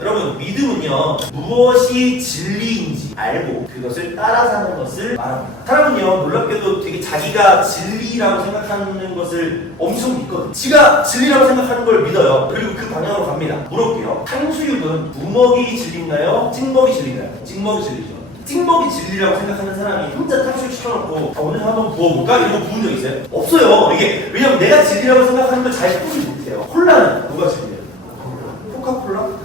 여러분, 믿음은요, 무엇이 진리인지 알고 그것을 따라 사는 것을 말합니다. 사람은요, 놀랍게도 되게 자기가 진리라고 생각하는 것을 엄청 믿거든요. 지가 진리라고 생각하는 걸 믿어요. 그리고 그 방향으로 갑니다. 물어볼게요. 탕수육은 무먹이 진리인가요? 찍먹이 진리인가요? 찍먹이 진리죠. 찍먹이 진리라고 생각하는 사람이 혼자 탕수육 시켜놓고 오늘 한번 부어볼까? 이런 거 부은 적 있어요? 없어요. 이게 왜냐면 내가 진리라고 생각하는 걸 잘 부르지 못해요. 콜라는 누가 진리예요? 코카콜라?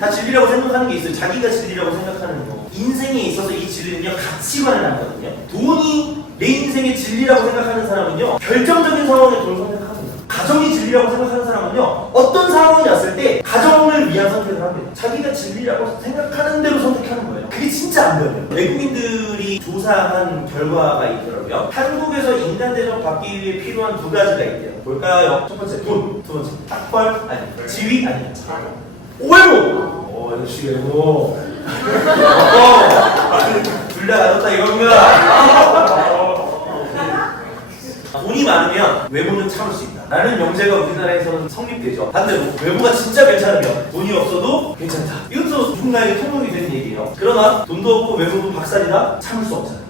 다 진리라고 생각하는 게 있어요. 자기가 진리라고 생각하는 거. 인생에 있어서 이 진리는요, 가치관을 하거든요. 돈이 내 인생의 진리라고 생각하는 사람은요, 결정적인 상황에 돈을 선택합니다. 가정이 진리라고 생각하는 사람은요, 어떤 상황이 왔을 때 가정을 위한 선택을 합니다. 자기가 진리라고 생각하는 대로 선택하는 거예요. 그게 진짜 안 돼요. 외국인들이 조사한 결과가 있더라고요. 한국에서 인간 대접 받기 위해 필요한 두 가지가 있대요. 뭘까요? 첫 번째 돈, 두 번째 학벌, 아니 지위, 아니 외모. 역시 외모. 둘 다 가졌다 이건가? 돈이 많으면 외모는 참을 수 있다 라는 명제가 우리나라에서는 성립되죠. 반대로 외모가 진짜 괜찮으면 돈이 없어도 괜찮다. 이것도 누군가에게 통용이 되는 얘기예요. 그러나 돈도 없고 외모도 박살이다? 참을 수 없잖아요.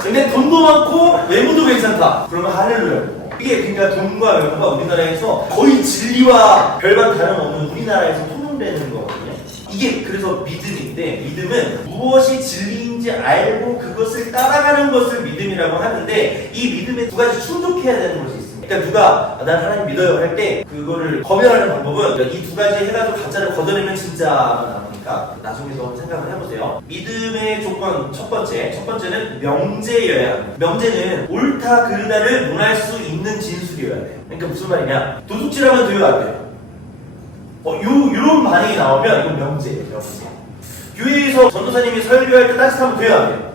근데 돈도 많고 외모도 괜찮다. 그러면 할렐루야고. 이게 그러니까 돈과 외모가 우리나라에서 거의 진리와 별반 다름없는 우리나라에서 통용되는 거거든요. 이게 그래서 믿음인데, 믿음은 무엇이 진리인지 알고 그것을 따라가는 것을 믿음이라고 하는데, 이 믿음에 두 가지 충족해야 되는 것이 있습니다. 그러니까 누가 난 하나님 믿어요 할 때 그거를 거절하는 방법은 이 두 가지 해가지고 가짜를 걷어내면 진짜가 나오니까 나중에 좀 생각을 해보세요. 믿음의 조건 첫 번째는 명제여야 합니다. 명제는 옳다 그르다를 논할 수 있는 진술이어야 돼요. 그러니까 무슨 말이냐, 도둑질하면 돼요 안 돼요? 요런 반응이 나오면 이건 명제예요. 명제. 교회에서 전도사님이 설교할 때 따뜻하면 돼요 안 돼요?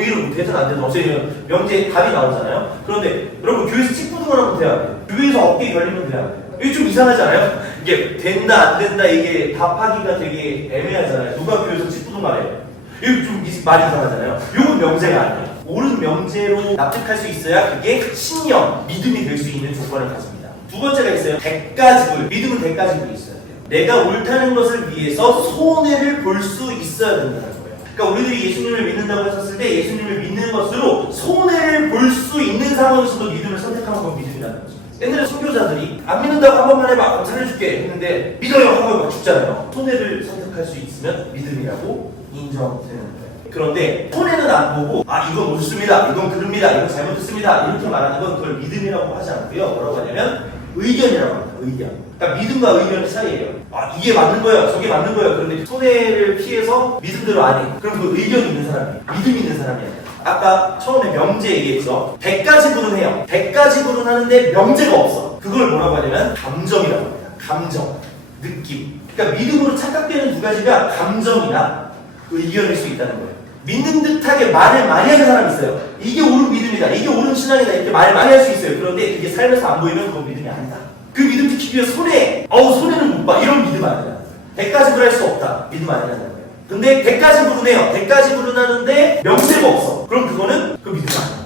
이런 되든 안 되든 어차피 명제에 답이 나오잖아요. 그런데 여러분, 교회에서 찍부둥을 하면 돼요 안 돼요? 교회에서 어깨 걸리면 돼요 안 돼요? 이게 좀 이상하지 않아요? 이게 된다 안 된다 이게 답하기가 되게 애매하잖아요. 누가 교회에서 찍부둥 말해요? 이거 좀 말이 이상하잖아요. 이건 명제가 아니에요. 옳은 명제로 납득할 수 있어야 그게 신념, 믿음이 될 수 있는 조건을 가집니다. 두 번째가 있어요. 대가지불. 믿음은 대가지불이 있어야 돼요. 내가 옳다는 것을 위해서 손해를 볼 수 있어야 된다는 거예요. 그러니까 우리들이 예수님을 믿는다고 했었을 때 예수님을 믿는 것으로 손해를 볼 수 있는 상황에서도 믿음을 선택하는 건 믿음이라는 거죠. 옛날에 선교자들이 안 믿는다고 한 번만 해봐 살려줄게 했는데 믿어요 하고 막 죽잖아요. 손해를 선택할 수 있으면 믿음이라고 인정되는 거예요. 그런데 손해는 안 보고 이건 옳습니다, 이건 그릅니다, 이건 잘못했습니다 이렇게 말하는 건 그걸 믿음이라고 하지 않고요. 뭐라고 하냐면 의견이라고 합니다. 의견. 그러니까 믿음과 의견의 차이예요. 이게 맞는 거예요, 저게 맞는 거예요. 그런데 손해를 피해서 믿음대로 안 해. 그럼 그 의견 있는 사람이에요. 믿음 있는 사람이에요. 아까 처음에 명제 얘기했죠. 100가지 해요. 100가지 하는데 명제가 없어. 그걸 뭐라고 하냐면 감정이라고 합니다. 감정, 느낌. 그러니까 믿음으로 착각되는 두 가지가 감정이나 의견일 수 있다는 거예요. 믿는 듯하게 말을 많이 하는 사람이 있어요. 이게 옳은 믿음이다, 이게 옳은 신앙이다 이렇게 말을 많이 할 수 있어요. 그런데 그게 삶에서 안 보이면 그건 믿음이 아니다. 그 믿음 지키기 위해 손해는 못 봐, 이런 믿음 아니야. 100가지 할 수 없다, 믿음 아니라는 거예요. 근데 100가지 해요. 100가지 하는데 명제가 없어. 그럼 그거는 그 믿음 아니야.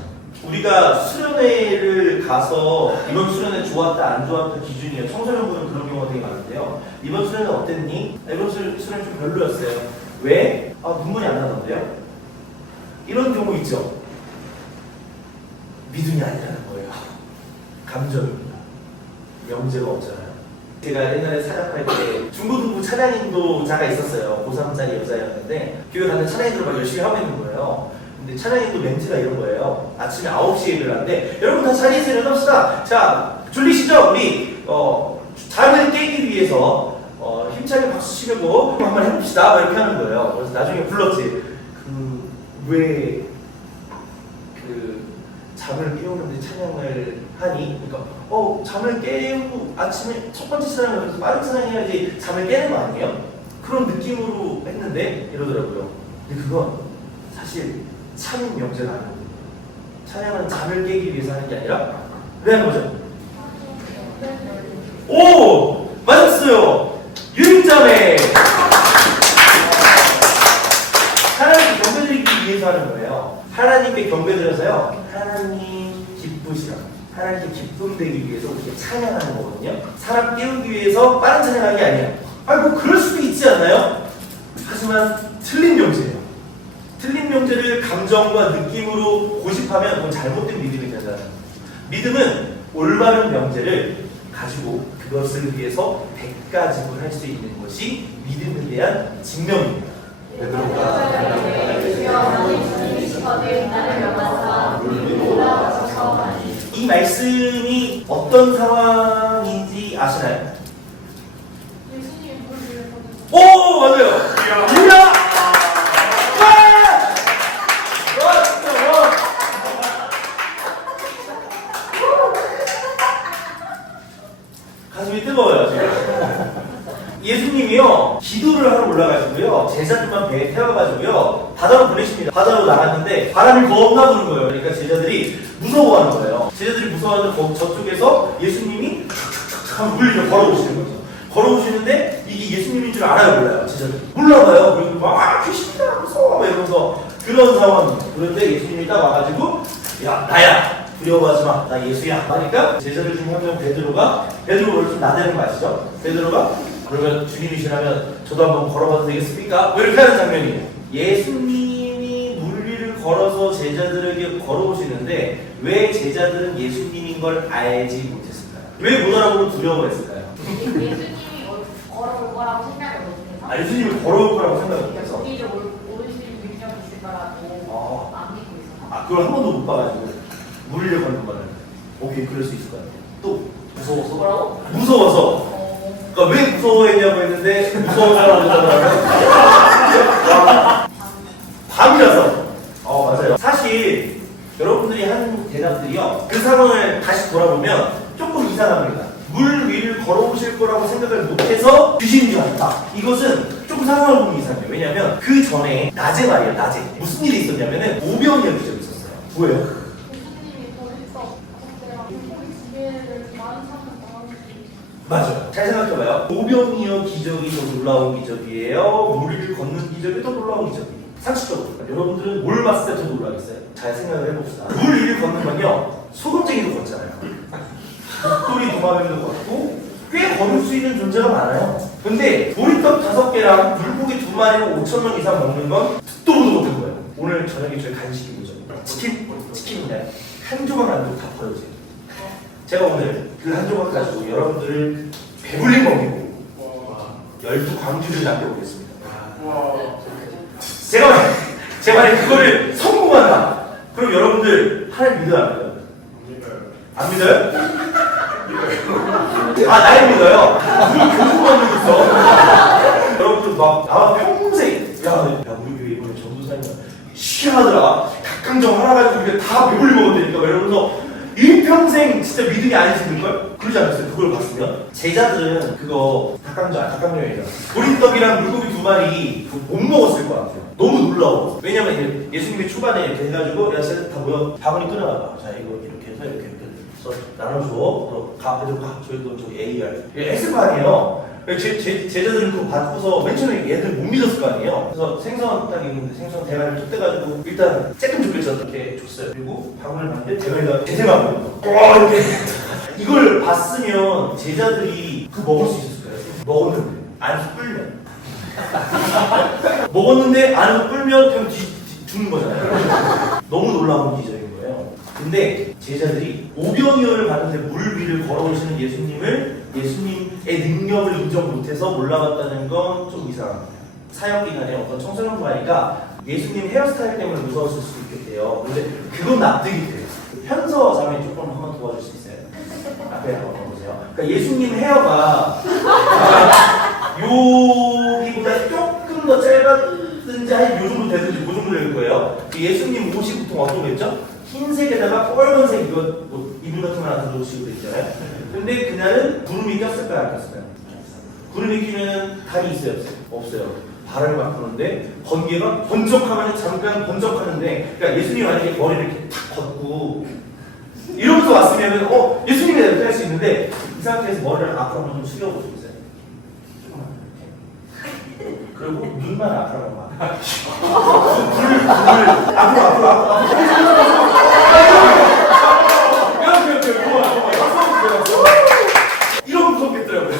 우리가 수련회를 가서 이번 수련회 좋았다 안 좋았다 기준이에요. 청소년부는 그런 경우가 되게 많은데요. 이번 수련회 어땠니? 이번 수련회 좀 별로였어요. 왜? 눈물이 안 나던데요? 이런 경우 있죠. 믿음이 아니라는 거예요. 감정입니다. 명제가 없잖아요. 제가 옛날에 찬양할 때 중고등부 찬양인도자가 있었어요. 고3짜리 여자였는데 교회 가는 찬양인도를 막 열심히 하고 있는 거예요. 근데 찬양인도 멘트가 이런 거예요. 아침에 9시에 일어났는데 여러분 다 자리에서 일어납시다. 자, 졸리시죠? 우리 잠을 깨기 위해서 힘차게 박수 치려고 한번 해봅시다. 이렇게 하는 거예요. 그래서 나중에 불렀지. 왜 잠을 깨우는데 찬양을 하니? 그러니까 잠을 깨우고 아침에 첫 번째 찬양을 그래서 빠른 찬양해야지 잠을 깨는 거 아니에요? 그런 느낌으로 했는데 이러더라고요. 근데 그건 사실 참 명제가 아니에요. 찬양은 잠을 깨기 위해서 하는 게 아니라 왜 하는 거죠? 오! 맞았어요! 유림자매! 하나님께 경배드리기 위해서 하는 거예요. 하나님께 경배드려서요, 하나님 기쁘시라, 하나님께 기쁨 되기 위해서 우리가 찬양하는 거거든요. 사람 깨우기 위해서 위해서 빠른 찬양하는 게 아니에요. 뭐 그럴 수도 있지 않나요? 하지만 틀린 명제예요. 틀린 명제를 감정과 느낌으로 고집하면 그건 잘못된 믿음이 된다는 거예요. 믿음은 올바른 명제를 가지고 그것을 위해서 백가지불할 수 있는 것이 믿음에 대한 증명입니다. 이 말씀이 어떤 상황인지 아시나요? 오, 맞아요. 이야! 가슴이 뜨거워요, 지금. 예수님이요, 기도를 하러 올라가시고요, 제자들만 배에 태워가지고요, 바다로 보내십니다. 바다로 나갔는데, 바람이 겁나 부는 거예요. 그러니까 제자들이 무서워하는 거예요. 제자들이 무서워하는 저쪽에서 예수님이 촥촥촥 물리를 걸어오시는 거죠. 걸어오시는데, 이게 예수님인 줄 알아요, 몰라요? 제자들. 몰라봐요. 그리고 막, 귀신이다, 무서워! 이러면서 그런 상황이에요. 그런데 예수님이 딱 와가지고, 야, 나야! 두려워하지 마. 나 예수야. 하니까 제자들 중에 한 명 베드로가 원래 좀 나대는 거 아시죠? 베드로가 그러면 주님이시라면 저도 한번 걸어봐도 되겠습니까? 뭐 이렇게 하는 장면이에요. 예수님이 물 위를 걸어서 제자들에게 걸어오시는데 왜 제자들은 예수님인 걸 알지 못했을까요? 왜 못 알아보고 두려워했을까요? 예수님이 걸어올 거라고 생각을 못해서. 예수님이 걸어올 거라고 생각을 못해서. 거기를 오르실 능력이 있을 거라고 안 믿고 있어서. 그걸 한 번도 못 봐가지고 물 위를 걷는 거는 오케이, 그럴 수 있을 것 같아요. 또 무서워서? 뭐라고? 무서워서. 그러니까 왜 무서워했냐고 했는데 무서워서라고 하더라고요. 밤이라서. 맞아요. 사실 여러분들이 한 대답들이요, 그 상황을 다시 돌아보면 조금 이상합니다. 물 위를 걸어오실 거라고 생각을 못해서 귀신인 줄 알았다. 이것은 조금 상황을 보면 이상해요. 왜냐면 그 전에 낮에 말이에요. 낮에 무슨 일이 있었냐면은 오병이어 기적이 있었어요. 뭐예요? 예수님이 거기서 내가 물고기 두 개를 많은 사람을 나오는지. 맞아요. 잘 생각해봐요. 오병이어 기적이 더 놀라운 기적이에요. 물 위를 걷는 기적이 더 놀라운 기적이에요. 상식적으로. 여러분들은 뭘 봤을 때 더 놀라겠어요? 잘 생각을 해봅시다. 물 위를 걷는 건요, 소금쟁이도 걷잖아요. 목도리 도마뱀도 걷고 꽤 걸을 수 있는 존재가 많아요. 근데 보리떡 5개랑 물고기 2마리를 5,000원 이상 먹는 건 듣도 보도 못한 거예요. 오늘 저녁에 저희 간식이 뭐죠? 치킨인데 한 조각 안 주고 다 버려지요. 제가 오늘 그 한 조각 가지고 여러분들을 배불리 먹이고 12광주를 남겨보겠습니다. 제가 만약 그거를 성공한다. 그럼 여러분들 하나님 믿어요, 안 믿어요? 안 믿어요? 날 믿어요. 우리 교수만 믿었어. 여러분들 막 아마 평생 야 우리 교회 이번에 전도사님 희한하더라. 닭강정 하나 가지고 우리가 다 배불리 먹었다니까. 이러면서 일평생 진짜 믿음이 안 생길걸? 그러지 않았어요? 그걸 봤으면? 제자들은 그거 닭강정이에요. 보리떡이랑 물고기 2마리 못 먹었을 것 같아요. 너무 놀라워. 왜냐면 이제 예수님이 초반에 이렇게 해가지고 야 쟤들 다 모여 바구니 끊어놔봐. 자 이거 이렇게 해서 이렇게 해서 나눠줘. 그럼 배들 가. 저희도 저기 AR 했을 거 아니에요. 제자들은 그거 받고서 맨 처음에 얘들 못 믿었을 거 아니에요. 그래서 생선 딱 있는데 생선 대가리를 툭 떼가지고 일단 쬐끔 줬겠죠. 이렇게 줬어요. 그리고 바구니를 봤는데 대가리가 재생하고 와 이렇게 이걸 봤으면 제자들이 그거 먹을 수 있었을까요? 먹었는데 안에서 뿔면 먹었는데 안에서 뿔면 그냥 죽는 거잖아요. 너무 놀라운 기적인 거예요. 근데 제자들이 오병이어를 받는데 물 위를 걸어오시는 예수님의 능력을 인정 못해서 올라갔다는 건 좀 이상합니다. 사역기간에 어떤 청소년부하니까 예수님 헤어스타일 때문에 무서웠을 수도 있겠대요. 근데 그건 납득이 돼요. 현서 자매 조금 한번 도와줄 수 있어요? 앞에 한번 보세요. 그러니까 예수님 헤어가 여기보다 조금 더 짧았든지 한 요 정도 되든지 그 정도 될 거예요. 예수님 옷이 보통 어떤 거였죠? 흰색에다가 빨간색 이거 뭐 이불 같은 거 하나 들어오시고 있잖아요. 근데 그날은 구름이 꼈을까요? 안 꼈을까요? 구름이 끼면 달이 있어요? 없어요. 바람을 막 부는데 번개가 번쩍하면 잠깐 번쩍하는데, 그러니까 예수님이 만약에 머리를 이렇게 탁 걷고 이러면서 왔으면 예수님이 이렇게 할 수 있는데 이 상태에서 머리를 앞으로 한번 좀 숙여보시고 있어요. 조금만 이렇게. 그리고 눈만 앞으로 한번 불 앞으로 이렇게 이러면 무섭겠더라고요.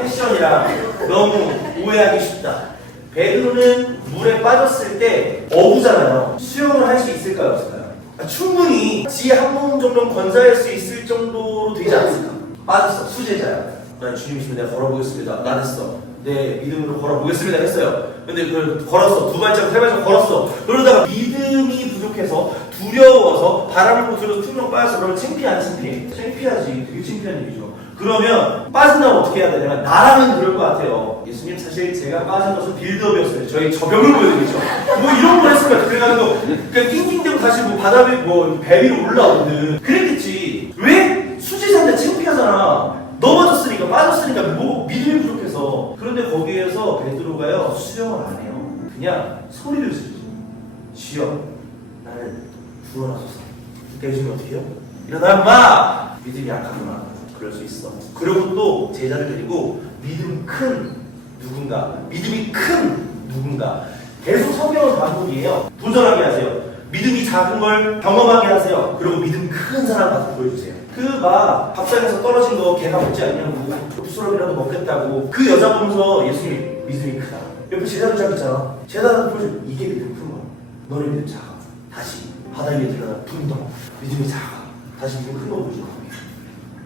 패션이랑 너무 오해하기 쉽다. 베드로는 물에 빠졌을 때 어부잖아요. 수영을 할 수 있을까요, 없을까요? 충분히 지 한 몸 정도는 건사할 수 있을 정도로 되지 않습니까? 빠졌어, 수제자야. 난 주님이시면 내가 걸어보겠습니다. 나 됐어. 내 믿음으로 걸어보겠습니다 했어요. 근데 그걸 걸었어. 두 발짝, 세 발짝 걸었어. 그러다가 믿음이 부족해서 두려워서 바람을 보고 툭 빠져서 그러면 창피해 안 창피해? 창피하지. 되게 창피한 일이죠. 그러면 빠진다면 어떻게 해야 되냐면 나라면 그럴 것 같아요. 예수님 사실 제가 빠진 것은 빌드업이었어요. 저희 저병을 보여드리죠. 뭐 이런 걸 했을 것 같아요. 그래가지고 그냥 낑낑대고 다시 뭐 바다 배 위로 올라오든 그랬겠지. 왜? 수지사인데 창피하잖아. 넘어졌으니까 빠졌으니까 뭐 믿음이 부족해서. 그런데 거기에서 베드로가요 수영을 안 해요. 그냥 소리를 지르죠. 주여 나를 구원하소서. 그때 요즘에 어떻게 해요? 일어나 마! 믿음이 약하구나. 그럴 수 있어. 그리고 또 제자를 데리고 믿음 큰 누군가, 믿음이 큰 누군가. 계속 성경은 반복이에요. 도전하게 하세요. 믿음이 작은 걸 경험하게 하세요. 그리고 믿음 큰 사람 가서 보여주세요. 그 막 밥상에서 떨어진 거 걔가 먹지 않냐고, 부스러기라도 먹겠다고 그 여자 보면서 예수님 믿음이 크다. 옆에 제자들 쫙 있잖아. 제자들 보여줘. 이게 믿음 큰 거야. 너네 믿음 작아. 다시 바다 위에 들어가 분동. 믿음이 작아. 다시 믿음 큰 거 보여줘.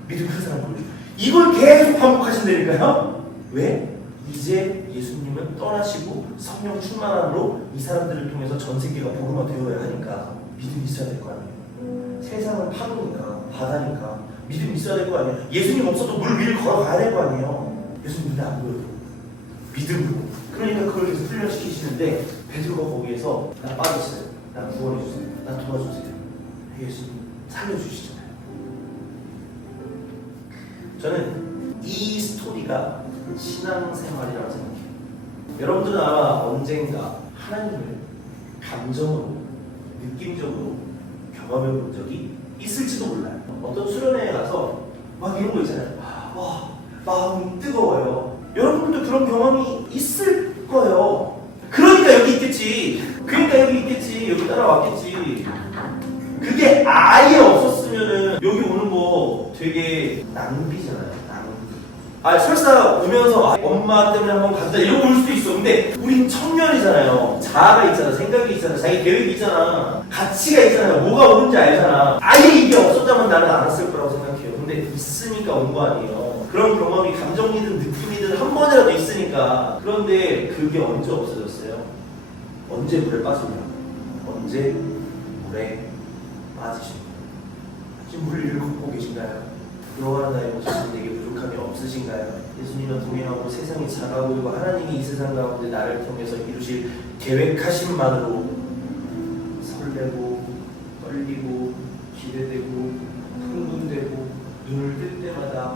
믿음 큰 사람 보여줘. 이걸 계속 반복하신다니까요. 왜? 이제 예수님은 떠나시고 성령 충만함으로 이 사람들을 통해서 전 세계가 복음화 되어야 하니까 믿음이 있어야 될 거 아니에요. 세상은 파도니까, 바다니까 믿음이 있어야 될 거 아니에요. 예수님 없어도 물 위를 걸어가야 될 거 아니에요. 예수님 눈에 안 보여도 믿음으로. 그러니까 그걸 계속 훈련시키시는데 베드로가 거기에서 나 빠졌어요. 나 구원해주세요. 나 도와주세요. 예수님 살려주시잖아요. 저는 이 스토리가 신앙생활이라고 생각해요. 여러분들은 아마 언젠가 하나님을 감정으로, 느낌적으로 경험해 본 적이 있을지도 몰라요. 어떤 수련회에 가서 막 이런 거 있잖아요. 와, 마음이 뜨거워요. 여러분들도 그런 경험이 있을 거예요. 그러니까 여기 있겠지. 그러니까 여기 있겠지. 여기 따라왔겠지. 그게 아예 없었으면은 여기 오는 거 되게 낭비잖아요. 설사 오면서 엄마 때문에 한번 간다 이러고 올 수도 있어. 근데 우린 청년이잖아요. 자아가 있잖아. 생각이 있잖아. 자기 계획이 있잖아. 가치가 있잖아요. 뭐가 옳은지 알잖아. 아예 이게 없었다면 나는 안 왔을 거라고 생각해요. 근데 있으니까 온 거 아니에요. 그런 경험이 감정이든 느낌이든 한 번이라도 있으니까. 그런데 그게 언제 없어졌어요? 언제 물에 빠지냐? 언제 물에 빠지십니까? 지금 물을 이렇게 걷고 계신가요? 들어가는 나의 모습은 내게 부족함이 없으신가요? 예수님과 동행하고 세상이 작아 보이고 하나님이 이 세상 가운데 나를 통해서 이루실 계획하심만으로 설레고 떨리고 기대되고 흥분되고 눈을 뜰 때마다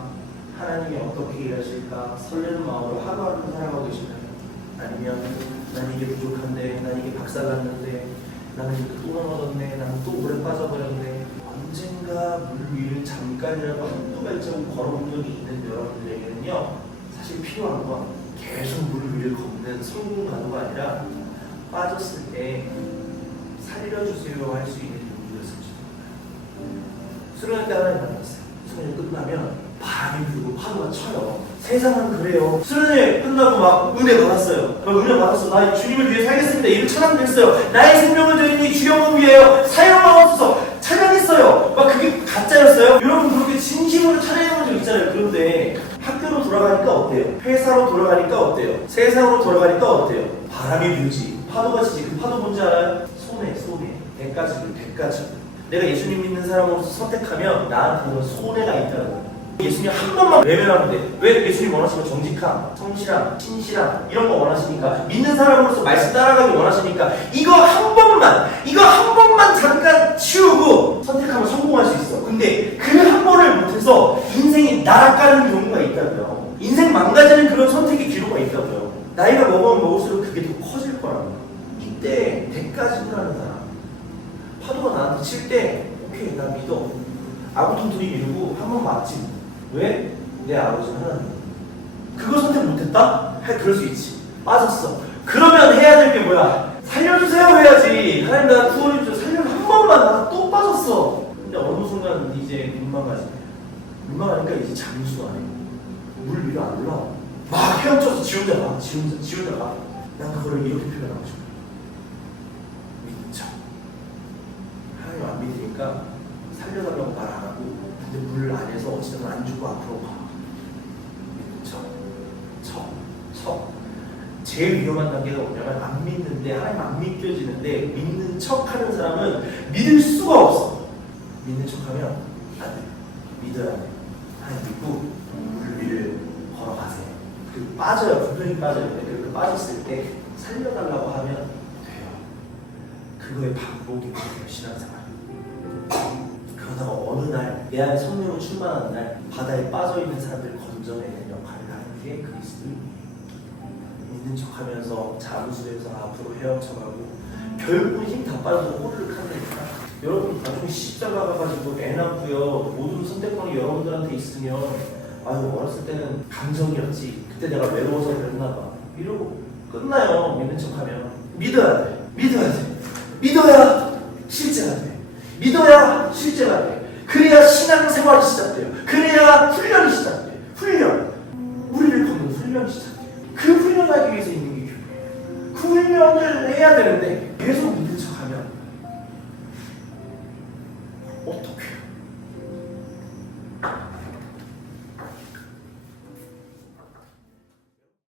하나님이 어떻게 일하실까 설레는 마음으로 하루하루 살아가고 계신가요? 아니면 난 이게 부족한데, 난 이게 박살났는데, 나는 이렇게 또 넘어졌네, 나는 또 물에 빠져버렸네. 언젠가 물 위를 잠깐이라도 한두 발자국 걸어본 적이 있는 여러분들에게는요, 사실 필요한 건 계속 물 위를 걷는 성공 가도가 아니라 빠졌을 때 살려주세요 할 수 있는 용기였을지도 몰라요. 수련회 때 하나님 만났어요. 수련회 끝나면 바람이 불고 파도가 쳐요. 세상은 그래요. 수련회 끝나고 막 은혜 받았어요. 은혜 받았어. 나 주님을 위해 살겠습니다. 이를 찬양됐어요. 나의 생명을 드리니 주영을 위하여 사용하옵소서. 찬양했어요. 막 그게 가짜였어요? 여러분 그렇게 진심으로 찬양해본 적 있잖아요. 그런데 학교로 돌아가니까 어때요? 회사로 돌아가니까 어때요? 세상으로 돌아가니까 어때요? 바람이 불지, 파도가 치지. 그 파도 뭔지 알아요? 손해. 대가지고. 내가 예수님 믿는 사람으로서 선택하면 나한테는 손해가 있다는 예수님 한 번만 외면하면 돼. 왜 예수님 원하시면 정직함, 성실함, 신실함 이런 거 원하시니까, 믿는 사람으로서 말씀 따라가기 원하시니까 이거 한 번만 잠깐 치우고 선택하면 성공할 수 있어. 근데 그 한 번을 못해서 인생이 날아가는 경우가 있다고요. 인생 망가지는 그런 선택의 기로가 있다고요. 나이가 먹으면 먹을수록 그게 더 커질 거라고요. 이때 대가지구라는 사람, 파도가 나한테 칠 때 오케이 나 믿어. 아구통들이 미루고 한 번 맞지. 왜? 내 아버지는 하나님. 그거 선택 못했다? 그럴 수 있지. 빠졌어. 그러면 해야 될 게 뭐야? 살려주세요 해야지. 하나님 나 구원해주세요. 한 번만. 나 또 빠졌어. 근데 어느 순간 이제 민망하지. 민망하니까 이제 잠수 안 해. 물 위로 안 올라와. 막 헤엄쳐서 지 혼자 가. 지 혼자 가. 난 그거를 이렇게 표현하고 싶어. 믿는 척. 하나님 안 믿으니까 살려달라고 말 안 하고, 근데 물 안에서 어찌든 안 죽고 앞으로 가. 믿는 척. 제일 위험한 단계가 뭐냐면 안 믿는데, 하나님 안 믿겨지는데 믿는 척하는 사람은 믿을 수가 없어. 믿는 척하면 안 돼. 믿어야 돼. 하나님 믿고 물 위를 걸어가세요. 그리고 빠져요. 분명히 빠져요. 그리고 빠졌을 때 살려달라고 하면 돼요. 그거의 반복이 돼요. 신앙생활. 그러다가 어느 날 내 안에 성령을 충만하는 날 바다에 빠져있는 사람들을 건져내는 역할을 하는 게 그리스도인이에요. 믿는 척하면서 자부수에서 앞으로 헤엄쳐가고 결국은 힘 다 빠져서 꼬르륵 한다니까. 여러분 나중에 십자가 가가지고 애 낳고요, 모든 선택권이 여러분들한테 있으면 아유 어렸을 때는 감정이었지, 그때 내가 외로워서 그랬나봐 이러고 끝나요. 믿는 척하면. 믿어야 돼. 믿어야 실제가 돼. 믿어야 실제가 돼. 그래야 신앙생활이 시작돼요. 그래야 훈련이 시작돼요. 우리를 걷는 훈련이 시작돼요. 그 훈련하기 위해서 있는 게 교회예요. 그 훈련을 해야 되는데 계속 믿는 척하면 어떡해요?